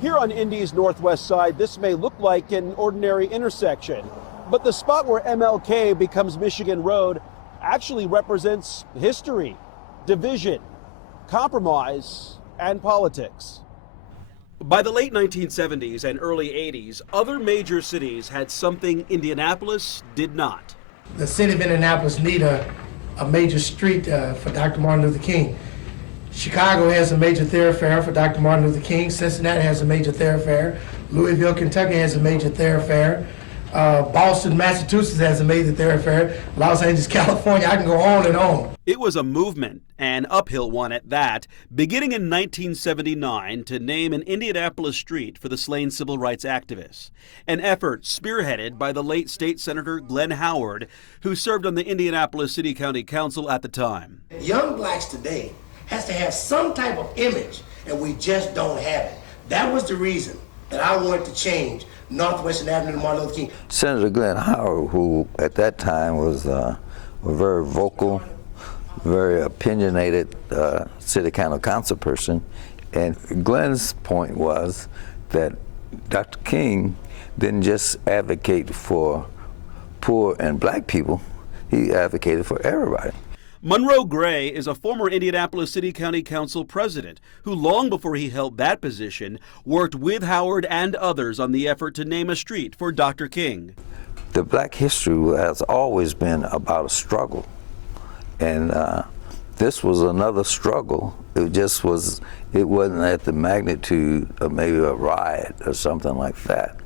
Here on Indy's northwest side, this may look like an ordinary intersection, but the spot where M.L.K. becomes Michigan Road actually represents history, division, compromise, and politics. By the late 1970s and early 80s, other major cities had something Indianapolis did not. The city of Indianapolis need a major street for Dr. Martin Luther King. Chicago has a major thoroughfare for Dr. Martin Luther King. Cincinnati has a major thoroughfare. Louisville, Kentucky has a major thoroughfare. Boston, Massachusetts has a major thoroughfare. Los Angeles, California, I can go on and on. It was a movement, an uphill one at that, beginning in 1979 to name an Indianapolis street for the slain civil rights activists, an effort spearheaded by the late state senator Glenn Howard, who served on the Indianapolis City County Council at the time. Young blacks today has to have some type of image, and we just don't have it. That was the reason that I wanted to change Northwestern Avenue to Martin Luther King. Senator Glenn Howard, who at that time was a very vocal, very opinionated city county council person, and Glenn's point was that Dr. King didn't just advocate for poor and black people, he advocated for everybody. Monroe Gray is a former Indianapolis City County Council president who, long before he held that position, worked with Howard and others on the effort to name a street for Dr. King. The black history has always been about a struggle, and this was another struggle. It wasn't at the magnitude of maybe a riot or something like that,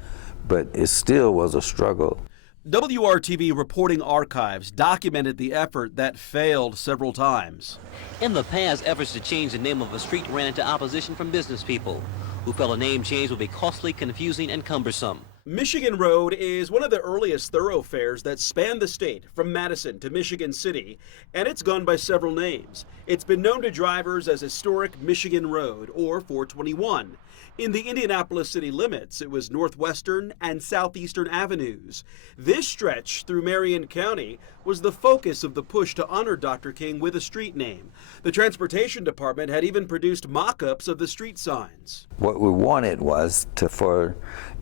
but it still was a struggle. WRTV reporting archives documented the effort that failed several times. In the past, efforts to change the name of a street ran into opposition from business people who felt a name change would be costly, confusing, and cumbersome. Michigan Road is one of the earliest thoroughfares that span the state from Madison to Michigan City, and it's gone by several names. It's been known to drivers as Historic Michigan Road or 421. In the Indianapolis city limits, it was Northwestern and Southeastern Avenues. This stretch through Marion County was the focus of the push to honor Dr. King with a street name. The Transportation Department had even produced mock-ups of the street signs. What we wanted was for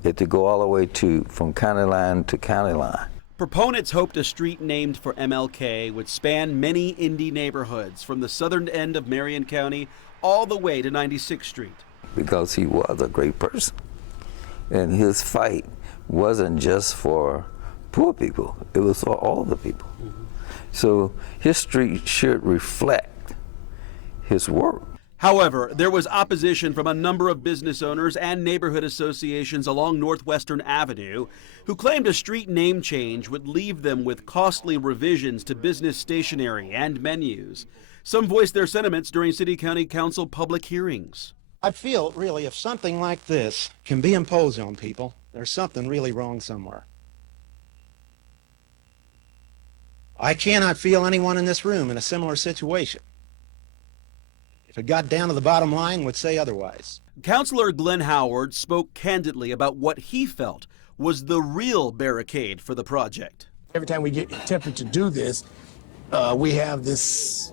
it to go all the way from county line to county line. Proponents hoped a street named for M.L.K. would span many Indy neighborhoods from the southern end of Marion County all the way to 96th Street. Because he was a great person. And his fight wasn't just for poor people, it was for all the people. So history should reflect his work. However, there was opposition from a number of business owners and neighborhood associations along Northwestern Avenue who claimed a street name change would leave them with costly revisions to business stationery and menus. Some voiced their sentiments during City County Council public hearings. I feel, really, if something like this can be imposed on people, there's something really wrong somewhere. I cannot feel anyone in this room in a similar situation. If it got down to the bottom line, would say otherwise. Councilor Glenn Howard spoke candidly about what he felt was the real barricade for the project. Every time we get tempted to do this, we have this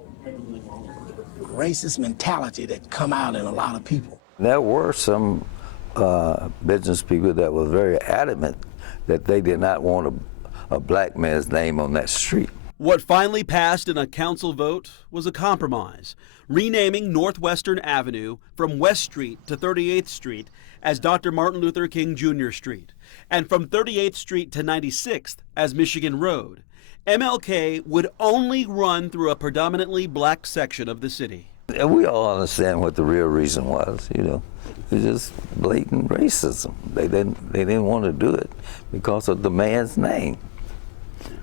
racist mentality that come out in a lot of people. There were some business people that were very adamant that they did not want a black man's name on that street. What finally passed in a council vote was a compromise, renaming Northwestern Avenue from West Street to 38th Street as Dr. Martin Luther King Jr. Street, and from 38th Street to 96th as Michigan Road. M.L.K. would only run through a predominantly black section of the city. And we all understand what the real reason was, you know. It was just blatant racism. They didn't want to do it because of the man's name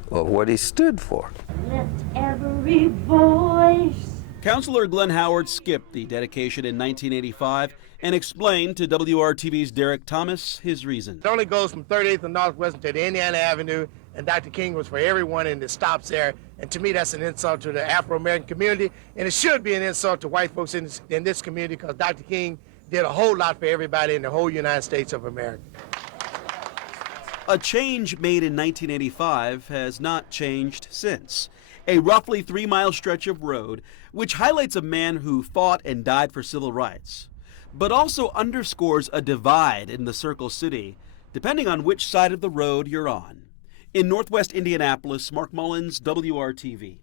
or what he stood for. Lift every voice. Councilor Glenn Howard skipped the dedication in 1985 and explained to WRTV's Derek Thomas his reason. It only goes from 38th and Northwestern to the Indiana Avenue, and Dr. King was for everyone, and it stops there. And to me, that's an insult to the Afro-American community, and it should be an insult to white folks in this community, because Dr. King did a whole lot for everybody in the whole United States of America. A change made in 1985 has not changed since. A roughly 3-mile stretch of road which highlights a man who fought and died for civil rights. but also underscores a divide in the Circle City, depending on which side of the road you're on. In Northwest Indianapolis, Mark Mullins, WRTV.